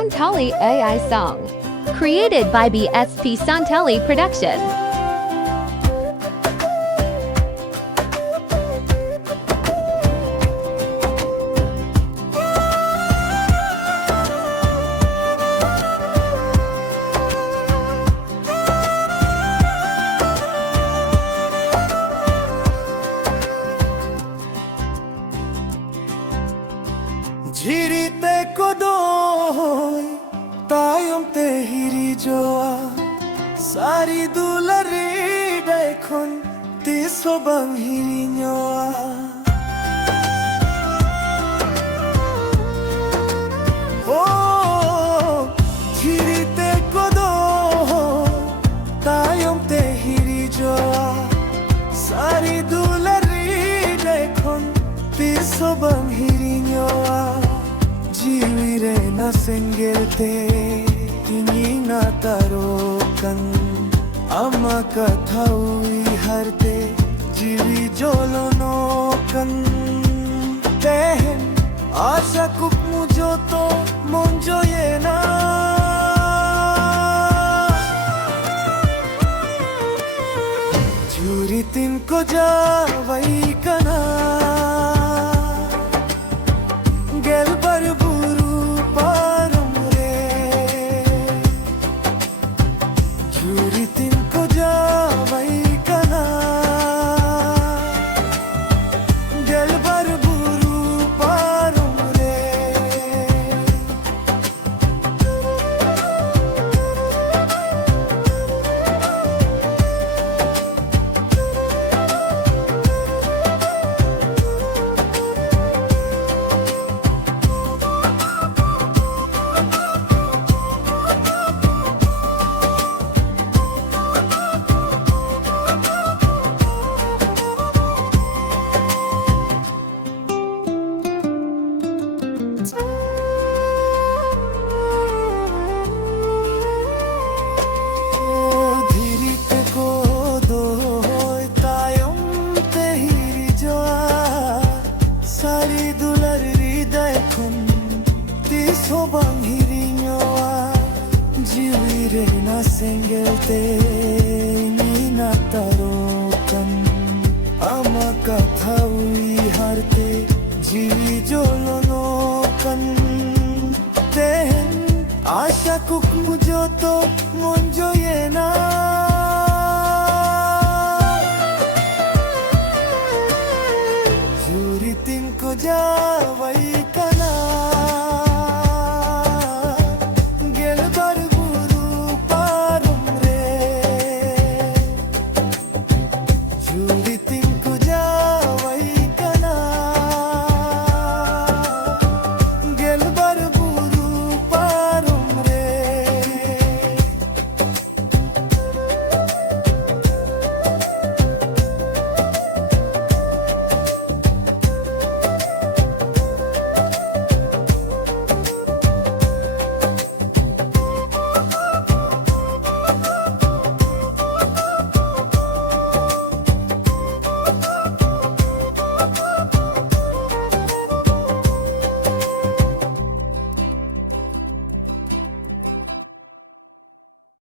Santali AI song. Created by BSP Santali Production. ঝিরিতে কদয় তায়মতে হিরি জোয়া সারি দুলারি দেখুন তিসো বাং হিরি ñoa ও ঝিরিতে কদয় তায়মতে হিরি জোয়া সারি দুলারি দেখুন তিসো বাং হিরি ñoa Jiwire na sengelte tingi na tarokan ama kathaui harte jiwi jolonokan tehen asha kup mujo to mon joye na juri tin ko jawai kana gel bar buru parum re juri tin ko jawai kana gel bar buru parum re Sobang hiri ñoa jiwire na sengelte ni na tarokan ama kathaui harte jiwi jolonokan tehen asha kuk mujo to mon joye na juri tin ko jawai